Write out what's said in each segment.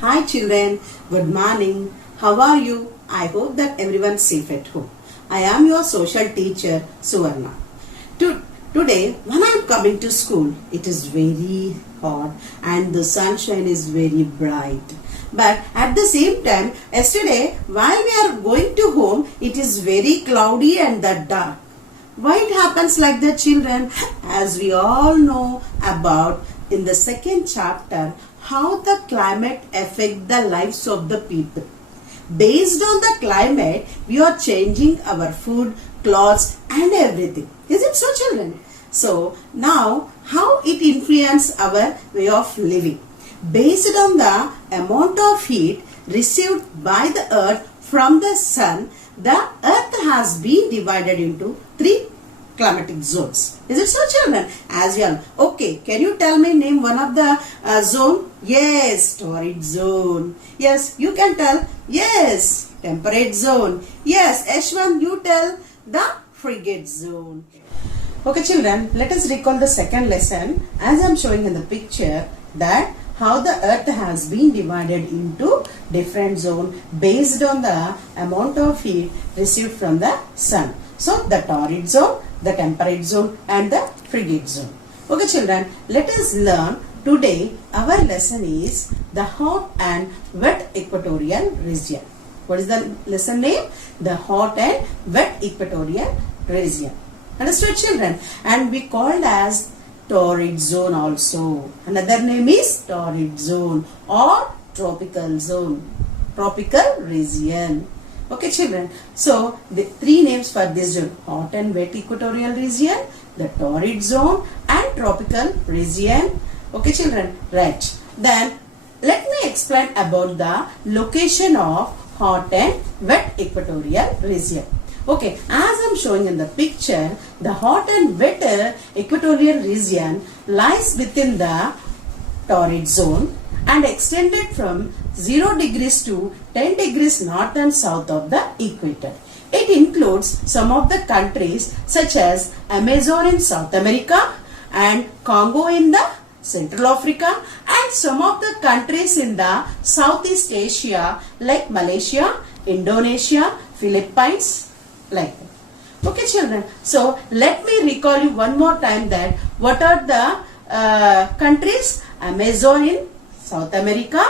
Hi children, good morning. How are you? I hope that everyone is safe at home. I am your social teacher Suvarna. Today when I am coming to school, it is very hot and the sunshine is very bright. But at the same time, yesterday while we are going to home, it is very cloudy and the dark. Why it happens like that, children? As we all know about in the second chapter, how the climate affect the lives of the people. Based on the climate, we are changing our food, clothes and everything. Is it so, children? So now how it influence our way of living? Based on the amount of heat received by the earth from the sun, the earth has been divided into three climatic zones. Is it so, children? As well. Okay, can you tell me name one of the zone? Yes, torrid zone. Yes, you can tell. Yes, temperate zone. Yes, H1, you tell the frigate zone. Okay, children, let us recall the second lesson as I am showing in the picture that how the earth has been divided into different zones based on the amount of heat received from the sun. So, the torrid zone, the temperate zone and the frigate zone. Okay, children, let us learn today. Our lesson is the hot and wet equatorial region. What is the lesson name? The hot and wet equatorial region. Understood, children? And we called as torrid zone also. Another name is torrid zone or tropical zone, tropical region. Okay, children. So the three names for this zone: hot and wet equatorial region, the torrid zone and tropical region. Okay, children. Right. Then let me explain about the location of hot and wet equatorial region. Okay, as I am showing in the picture, the hot and wet equatorial region lies within the torrid zone and extended from 0 degrees to 10 degrees north and south of the equator. It includes some of the countries such as Amazon in South America and Congo in the Central Africa and some of the countries in the Southeast Asia like Malaysia, Indonesia, Philippines, like that. Okay, children. So let me recall you one more time that what are the countries? Amazon in South America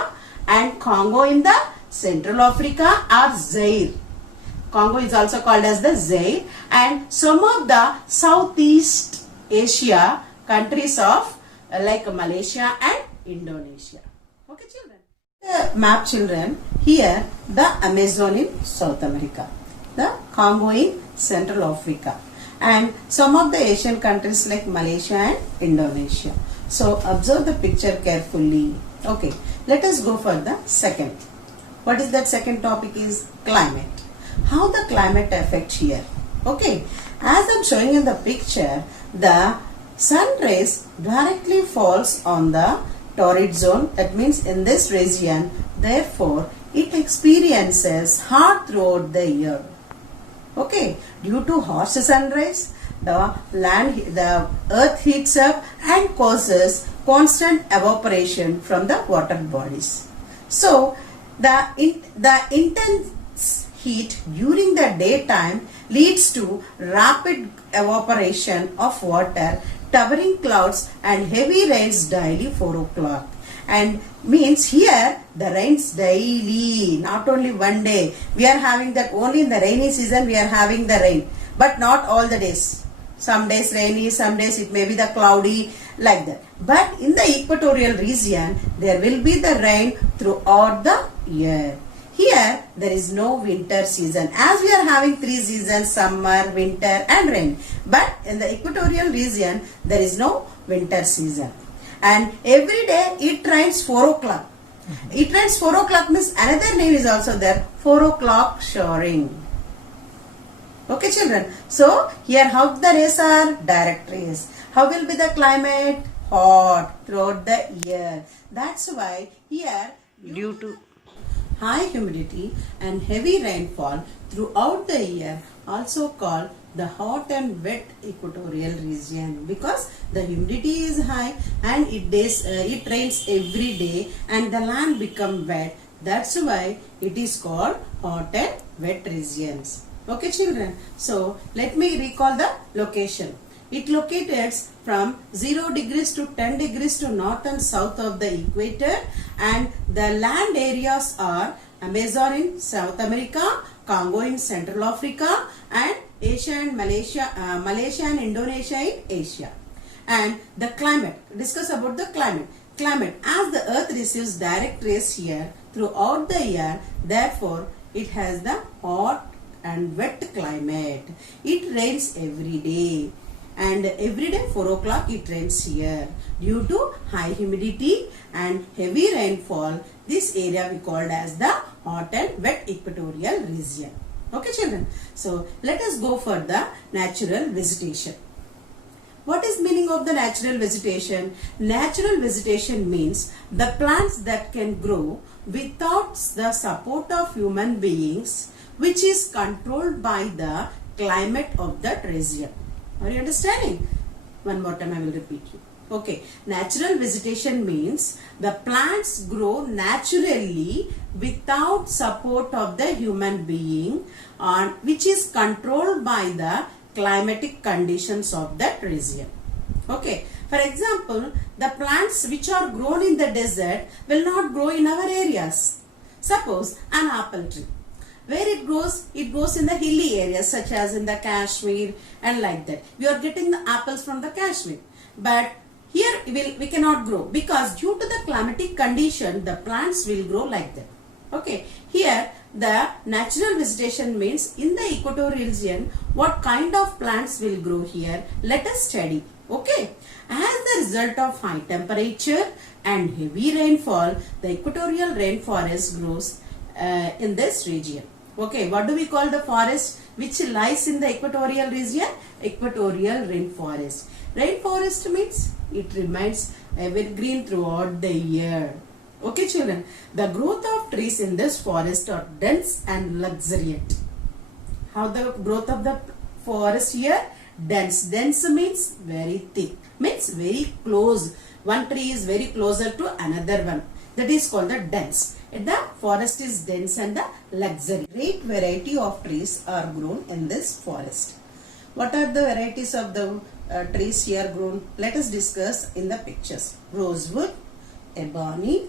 and Congo in the Central Africa or Zaire. Congo is also called as the Zaire, and some of the Southeast Asia countries of like Malaysia and Indonesia. Okay, children. The map, children. Here the Amazon in South America, the Congo in Central Africa and some of the Asian countries like Malaysia and Indonesia. So observe the picture carefully. Okay, let us go for the second. What is that second topic is climate. How the climate affects here. Okay, as I am showing in the picture, the sun rays directly falls on the torrid zone. That means in this region, therefore it experiences hot throughout the year. Okay, due to harsh sun rays, the earth heats up and causes constant evaporation from the water bodies. So the intense heat during the daytime leads to rapid evaporation of water, towering clouds and heavy rains daily 4 o'clock. And means here the rains daily, not only one day. We are having that only in the rainy season we are having the rain, but not all the days. Some days rainy, some days it may be the cloudy, like that. But in the equatorial region there will be the rain throughout the year. Here there is no winter season, as we are having three seasons: summer, winter and rain. But in the equatorial region there is no winter season. And every day it rains 4 o'clock. It rains 4 o'clock means another name is also there, 4 o'clock showering. Okay, children. So here how the rays are? Direct rays. How will be the climate? Hot throughout the year. That's why here due to high humidity and heavy rainfall throughout the year, also called the hot and wet equatorial region, because the humidity is high and it rains every day and the land become wet. That's why it is called hot and wet regions. Okay children, so let me recall the location. It located from 0 degrees to 10 degrees to north and south of the equator, and the land areas are Amazon in South America, Congo in Central Africa, and Asia and Malaysia and Indonesia in Asia. And the climate, discuss about the climate. Climate, as the earth receives direct rays here throughout the year, therefore it has the hot and wet climate. It rains every day. And every day 4 o'clock it rains here. Due to high humidity and heavy rainfall, this area we called as the hot and wet equatorial region. Okay children, so let us go for the natural vegetation. What is meaning of the natural vegetation? Natural vegetation means the plants that can grow without the support of human beings, which is controlled by the climate of that region. Are you understanding? One more time I will repeat you. Okay, natural vegetation means the plants grow naturally without support of the human being, which is controlled by the climatic conditions of that region. Okay, for example, the plants which are grown in the desert will not grow in our areas. Suppose an apple tree. Where it grows in the hilly areas such as in the Kashmir and like that. We are getting the apples from the Kashmir. But here we cannot grow because due to the climatic condition, the plants will grow like that. Okay, here the natural vegetation means in the equatorial region, what kind of plants will grow here? Let us study. Okay, as the result of high temperature and heavy rainfall, the equatorial rainforest grows in this region. Okay, what do we call the forest which lies in the equatorial region? Equatorial rainforest. Rainforest means it remains evergreen throughout the year. Okay children, the growth of trees in this forest are dense and luxuriant. How the growth of the forest here? Dense. Dense means very thick, means very close. One tree is very closer to another one. That is called the dense. The forest is dense and the luxury. Great variety of trees are grown in this forest. What are the varieties of the trees here grown? Let us discuss in the pictures. Rosewood, ebony,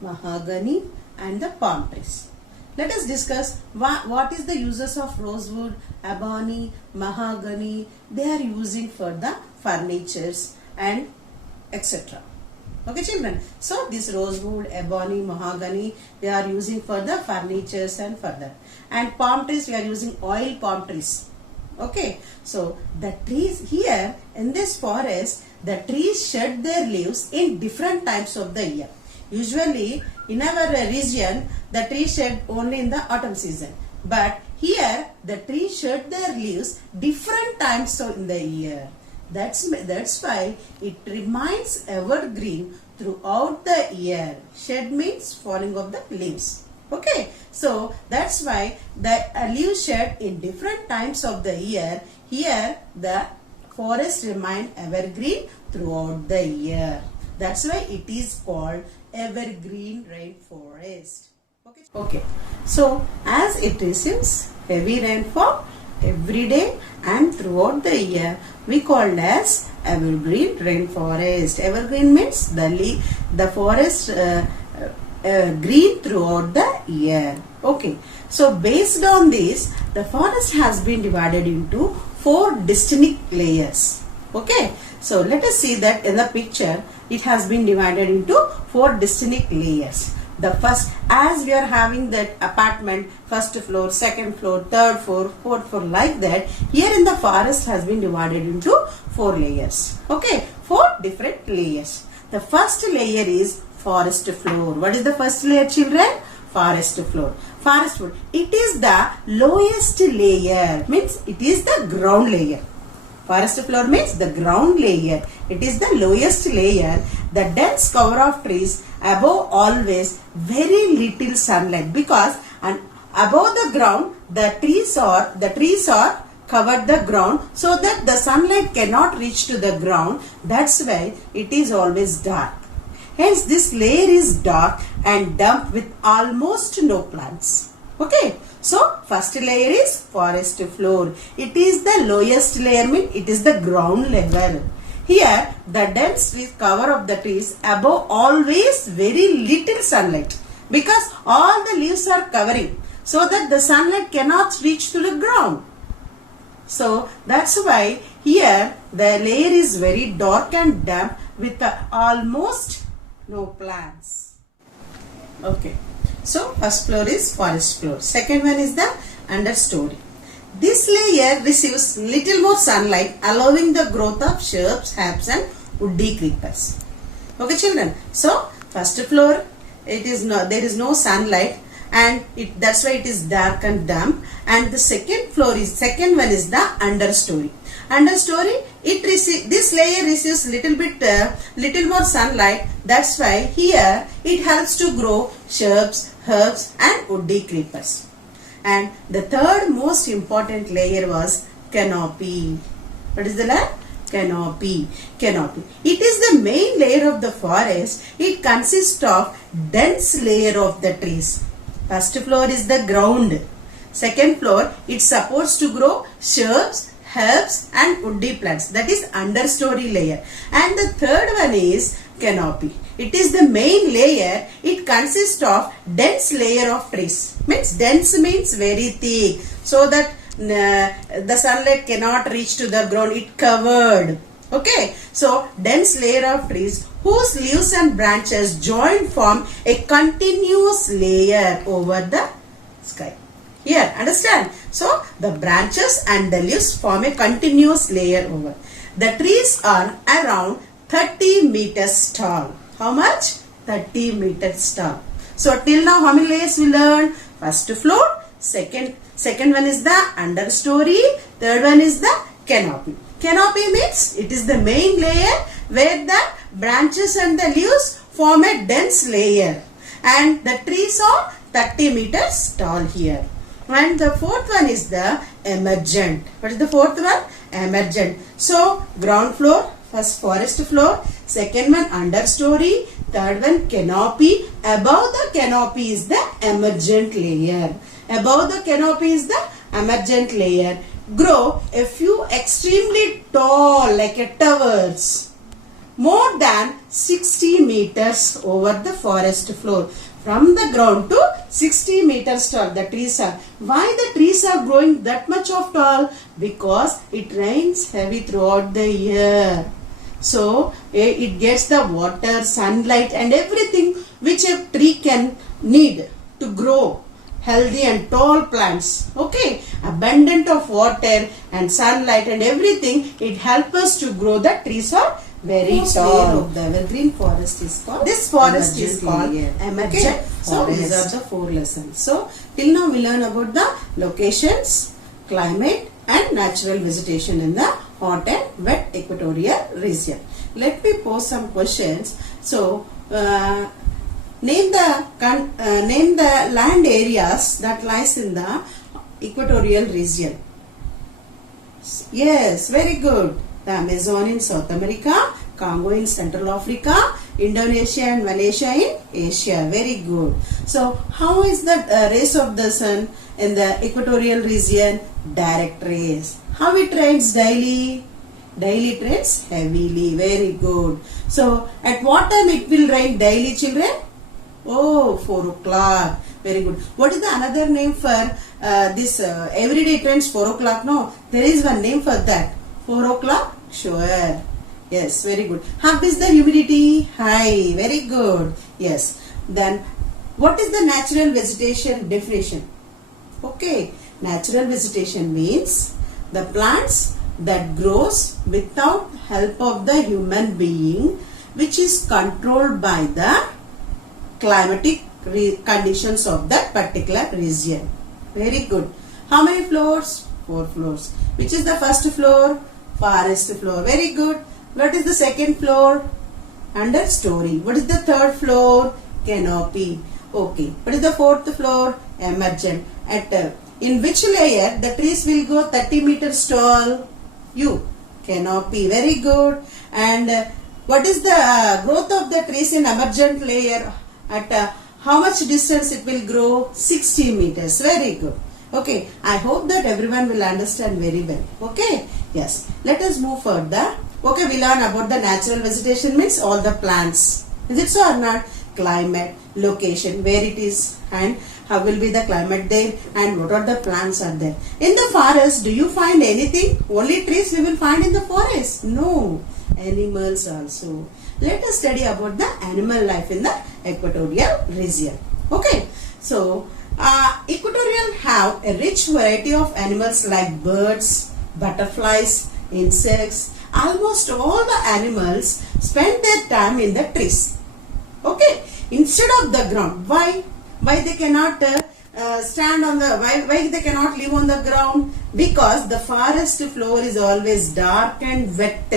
mahogany and the palm trees. Let us discuss what is the uses of rosewood, ebony, mahogany. They are using for the furnitures and etc. Okay children, so this rosewood, ebony, mahogany, they are using for the furnitures and further. And palm trees, we are using oil palm trees. Okay, so the trees here in this forest, the trees shed their leaves in different times of the year. Usually in our region, the trees shed only in the autumn season. But here the trees shed their leaves different times in the year. That's why it remains evergreen throughout the year. Shed means falling of the leaves. Okay, so that's why the leaves shed in different times of the year. Here the forest remain evergreen throughout the year. That's why it is called evergreen rainforest. Okay, so as it receives heavy rainfall every day and throughout the year, we called as evergreen rainforest. Evergreen means the forest green throughout the year. Okay, so based on this, the forest has been divided into 4 distinct layers. Okay, so let us see that in the picture. It has been divided into 4 distinct layers. The first, as we are having that apartment, first floor, second floor, third floor, fourth floor, like that, here in the forest has been divided into 4 layers. Okay, 4 different layers. The first layer is forest floor. What is the first layer, children? Forest floor. Forest floor. It is the lowest layer, means it is the ground layer. Forest floor means the ground layer. It is the lowest layer. The dense cover of trees above always very little sunlight, because and above the ground the trees are covered the ground so that the sunlight cannot reach to the ground. That's why it is always dark. Hence this layer is dark and damp with almost no plants. Okay. So first layer is forest floor. It is the lowest layer, means it is the ground level. Here the dense cover of the trees above always very little sunlight, because all the leaves are covering so that the sunlight cannot reach to the ground. So that's why here the layer is very dark and damp with almost no plants. Okay. So first floor is forest floor. Second one is the understory. This layer receives little more sunlight, allowing the growth of shrubs, herbs and woody creepers. Okay children. So first floor, there is no sunlight, and that's why it is dark and damp. And the second one is the understory. Understory, this layer receives little more sunlight. That's why here it helps to grow shrubs, herbs and woody creepers. And the third most important layer was canopy. What is the layer? Canopy. Canopy. It is the main layer of the forest. It consists of dense layer of the trees. First floor is the ground. Second floor, it supports to grow shrubs, herbs and woody plants. That is understory layer. And the third one is canopy. It is the main layer. It consists of dense layer of trees. Dense means very thick, so that the sunlight cannot reach to the ground. It covered. Okay. So dense layer of trees whose leaves and branches join form a continuous layer over the sky. Here, understand? So the branches and the leaves form a continuous layer over. The trees are around 30 meters tall. How much? 30 meters tall. So till now how many layers we learned? First floor, second one is the understory, third one is the canopy. Canopy means it is the main layer where the branches and the leaves form a dense layer, and the trees are 30 meters tall here. And the fourth one is the emergent. What is the fourth one? Emergent. So ground floor, first forest floor, second one understory, third one canopy. Above the canopy is the emergent layer. Above the canopy is the emergent layer. Grow a few extremely tall like a towers, more than 60 meters over the forest floor. From the ground to 60 meters tall the trees are. Why the trees are growing that much of tall? Because it rains heavy throughout the year. So it gets the water, sunlight and everything which a tree can need to grow healthy and tall plants. Okay, abundant of water and sunlight and everything, it helps us to grow. The trees are very tall. Of the evergreen forest is called. This forest is called emergent. So these are the 4 lessons. So till now we learn about the locations, climate and natural vegetation in the hot and wet equatorial region. Let me pose some questions. So name the land areas that lies in the equatorial region. Yes, very good. The Amazon in South America, Congo in Central Africa, Indonesia and Malaysia in Asia. Very good. So how is the rays of the sun in the equatorial region? Direct rays. How it rains daily? Daily it rains heavily. Very good. So at what time it will rain daily, children? Oh, 4 o'clock. Very good. What is the another name for this everyday it rains 4 o'clock? No, there is one name for that. 4 o'clock? Sure. Yes, very good. How is the humidity? High. Very good. Yes. Then what is the natural vegetation definition? Okay. Natural vegetation means the plants that grows without help of the human being, which is controlled by the climatic conditions of that particular region. Very good. How many floors? 4 floors. Which is the first floor? Forest floor. Very good. What is the second floor? Understory. What is the third floor? Canopy. Okay. What is the fourth floor? Emergent. At In which layer the trees will go 30 meters tall? U. Canopy. Very good. And what is the growth of the trees in emergent layer? At how much distance it will grow? 60 meters. Very good. Okay. I hope that everyone will understand very well. Okay. Yes. Let us move further. Okay. We learn about the natural vegetation means all the plants. Is it so or not? Climate, location, where it is, and how will be the climate there, and what are the plants are there. In the forest, do you find anything? Only trees we will find in the forest? No. Animals also. Let us study about the animal life in the equatorial region. Okay. So, equatorial have a rich variety of animals like birds, butterflies, insects. Almost all the animals spend their time in the trees. Okay, instead of the ground. Why they cannot stand on the why they cannot live on the ground? Because the forest floor is always dark and wet.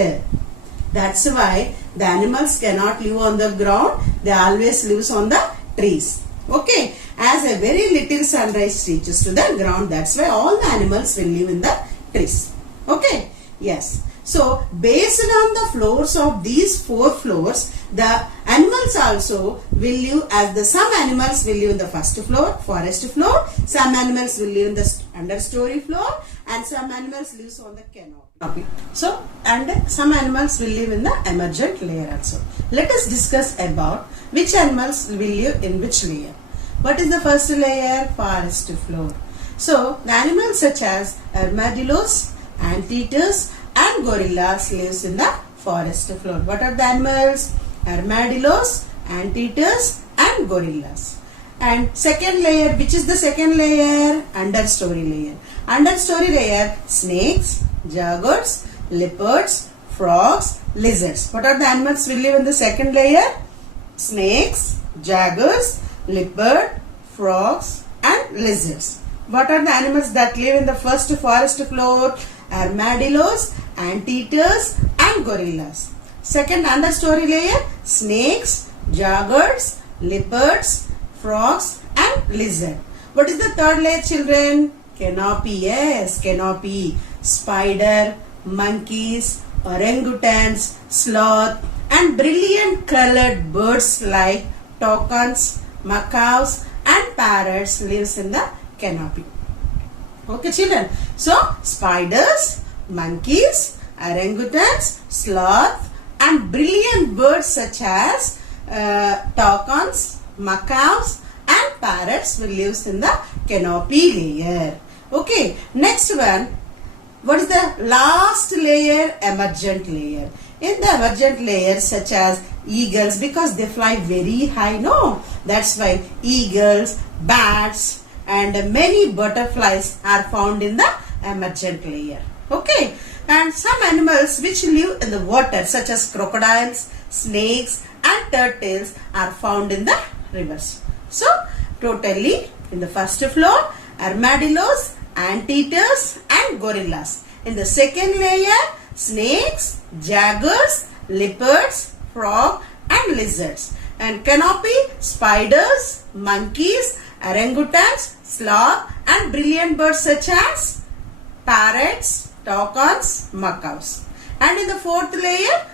That's why the animals cannot live on the ground. They always live on the trees. Okay, as a very little sunrise reaches to the ground, that's why all the animals will live in the trees. Okay, yes. So, based on the floors of these 4 floors, the animals also will live as some animals will live in the first floor, forest floor, some animals will live in the understory floor, and some animals live on the canopy. So, and some animals will live in the emergent layer also. Let us discuss about which animals will live in which layer. What is the first layer? Forest floor. So, the animals such as armadillos, anteaters, and gorillas lives in the forest floor. What are the animals? Armadillos, anteaters, and gorillas. And second layer, which is the second layer? Understory layer. Understory layer, snakes, jaguars, leopards, frogs, lizards. What are the animals will live in the second layer? Snakes, jaguars, leopard, frogs, and lizards. What are the animals that live in the first forest floor? Armadillos, anteaters, and gorillas. Second understory layer, snakes, jaguars, leopards, frogs, and lizard. What is the third layer, children? Canopy. Yes, canopy. Spider, monkeys, orangutans, sloth, and brilliant colored birds like toucans, macaws, and parrots lives in the canopy. Okay, children. So, spiders, monkeys, orangutans, sloth, and brilliant birds such as toucans, macaws, and parrots will live in the canopy layer. Okay, next one. What is the last layer? Emergent layer. In the emergent layers such as eagles, because they fly very high, no? That's why eagles, bats, and many butterflies are found in the emergent layer. Okay, and some animals which live in the water such as crocodiles, snakes, and turtles are found in the rivers. So, totally in the first floor, armadillos, anteaters, and gorillas. In the second layer, snakes, jaguars, leopards, frog, and lizards. And canopy, spiders, monkeys, orangutans, sloth, and brilliant birds such as parrots, toucans, macaws. And in the fourth layer,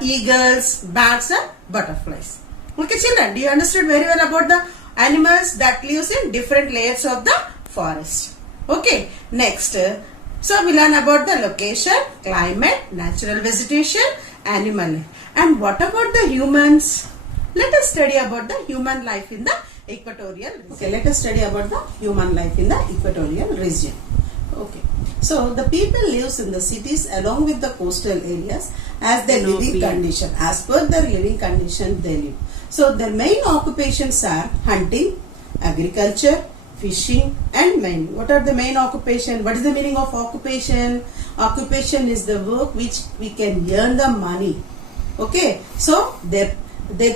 eagles, bats, and butterflies. Okay, children, do you understood very well about the animals that lives in different layers of the forest? Okay, next, so we learn about the location, climate, natural vegetation, animal. And what about the humans? Let us study about the human life in the equatorial region. Okay, let us study about the human life in the equatorial region. Okay, so the people lives in the cities along with the coastal areas as their living condition. As per their living condition, they live. So their main occupations are hunting, agriculture, fishing, and mining. What are the main occupation? What is the meaning of occupation? Occupation is the work which we can earn the money. Okay, so their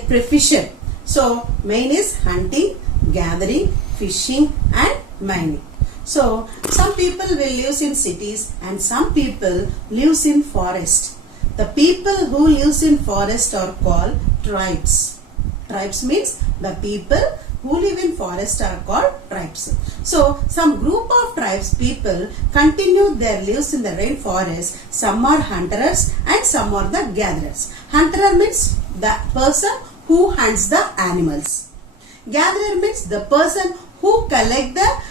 profession. So main is hunting, gathering, fishing, and mining. So some people will live in cities and some people lives in forest. The people who lives in forest are called tribes. Tribes means the people who live in forest are called tribes. So some group of tribes people continue their lives in the rainforest. Some are hunters and some are the gatherers. Hunter means the person who hunts the animals. Gatherer means the person who collect the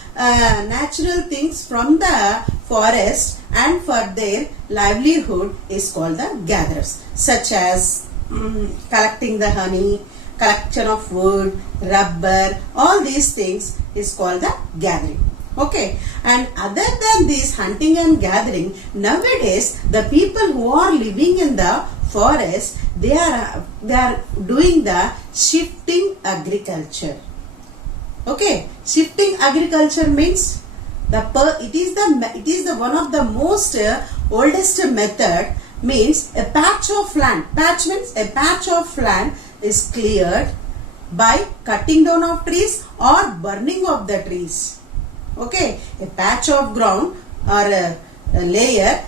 natural things from the forest and for their livelihood is called the gatherers, such as collecting the honey, collection of wood, rubber, all these things is called the gathering. Okay, and other than this hunting and gathering, nowadays the people who are living in the forest, they are doing the shifting agriculture. Okay, shifting agriculture means it is the one of the most oldest method. Means a patch of land. Patch means a patch of land is cleared by cutting down of trees or burning of the trees. Okay, a patch of ground or a layer,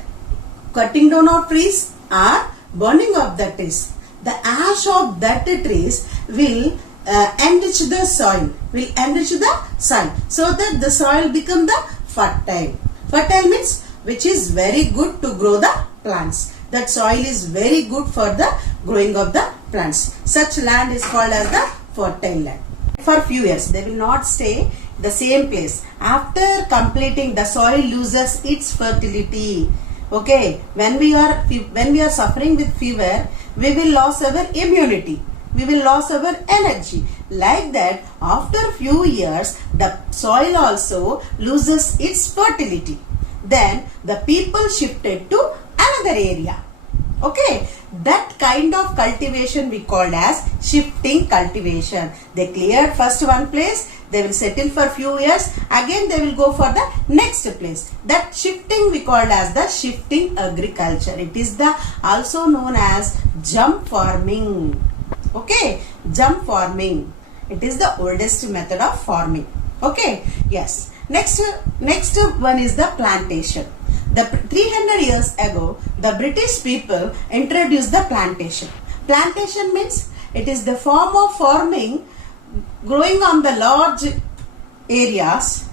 cutting down of trees or burning of the trees. The ash of that trees will enrich the soil. So that the soil become the fertile. Fertile means which is very good to grow the plants. That soil is very good for the growing of the plants. Such land is called as the fertile land. For few years, they will not stay the same place. After completing, the soil loses its fertility. Okay, when we are suffering with fever, we will lose our immunity. We will lose our energy. Like that, after few years, the soil also loses its fertility. Then the people shifted to another area. Okay, that kind of cultivation we called as shifting cultivation. They cleared first one place, they will settle for few years, again they will go for the next place. That shifting we called as the shifting agriculture. It is also known as jump farming. Okay, jump farming. It is the oldest method of farming. Okay, yes. Next one is the plantation. The 300 years ago, the British people introduced the plantation. Plantation means it is the form of farming growing on the large areas.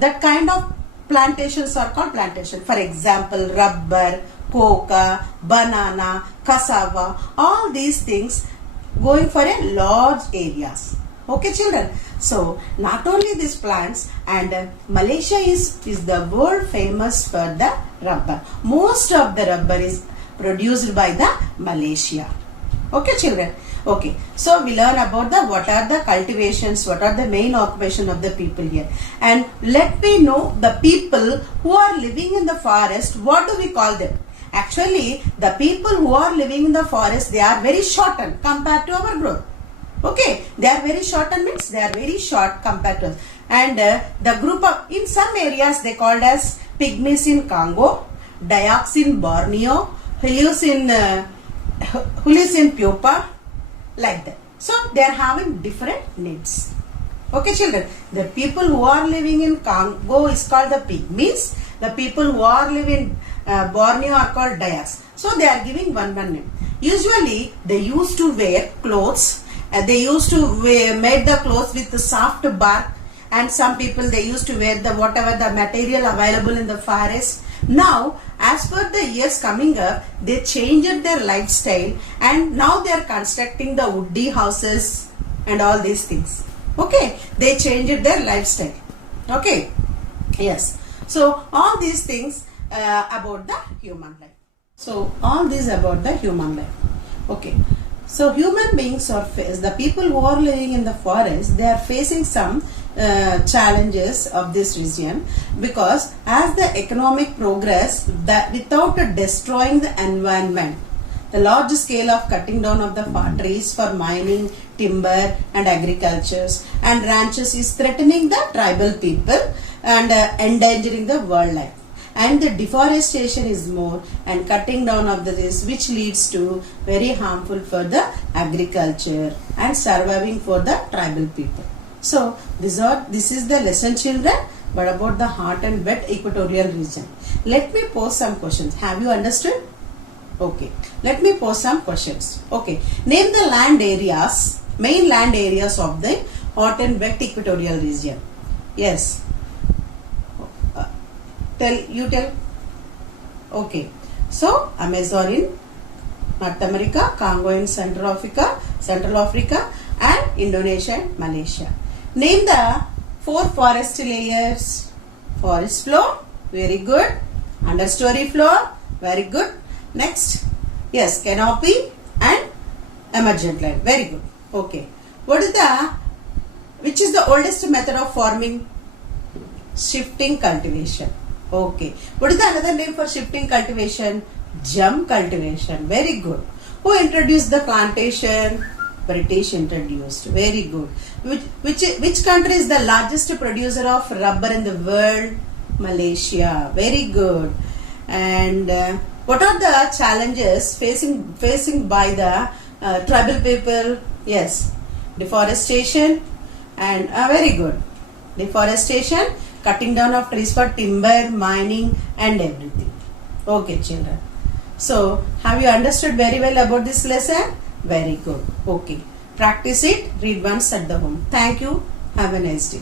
That kind of plantations are called plantation. For example, rubber, coca, banana, cassava, all these things going for a large areas. Okay, children. So not only these plants, and Malaysia is the world famous for the rubber. Most of the rubber is produced by the Malaysia. Okay, children. Okay, so we learn about what are the cultivations, what are the main occupation of the people here, and let me know the people who are living in the forest. What do we call them? Actually, the people who are living in the forest, they are very shortened compared to our growth. Okay, they are very shortened means they are very short compared to us. And the group of, in some areas they called as pygmies in Congo, Dayaks in Borneo, Hulus in Pupa, like that. So they are having different needs. Okay, children, the people who are living in Congo is called the pygmies. The people who are living in Borneo are called Dayaks. So they are giving one name. Usually they used to wear clothes. They used to made the clothes with the soft bark, and some people they used to wear the whatever the material available in the forest. Now, as per the years coming up, they changed their lifestyle, and now they are constructing the woody houses and all these things. Okay, they changed their lifestyle. Okay, yes. So all these things about the human life. So all these about the human life. Okay. So human beings the people who are living in the forest, they are facing some challenges of this region, because as the economic progress, that without destroying the environment, the large scale of cutting down of the trees for mining, timber and agricultures and ranches is threatening the tribal people and endangering the wildlife. And the deforestation is more, and cutting down of the trees, which leads to very harmful for the agriculture and surviving for the tribal people. So this is the lesson, children, but about the hot and wet equatorial region. Let me pose some questions. Have you understood? Okay, let me pose some questions. Okay, name the land areas, main land areas of the hot and wet equatorial region? Yes. Tell. Okay. So Amazon in North America, Congo in Central Africa, and Indonesia and Malaysia. Name the 4 forest layers. Forest floor, very good. Understory floor, very good. Next, yes, canopy and emergent line, very good. Okay. Which is the oldest method of farming? Shifting cultivation. Okay. What is the another name for shifting cultivation? Jump cultivation. Very good. Who introduced the plantation? British introduced. Very good. Which country is the largest producer of rubber in the world? Malaysia. Very good. And what are the challenges facing by the tribal people? Yes, deforestation and very good. Deforestation, cutting down of trees for timber, mining and everything. Okay, children. So, have you understood very well about this lesson? Very good. Okay. Practice it. Read once at the home. Thank you. Have a nice day.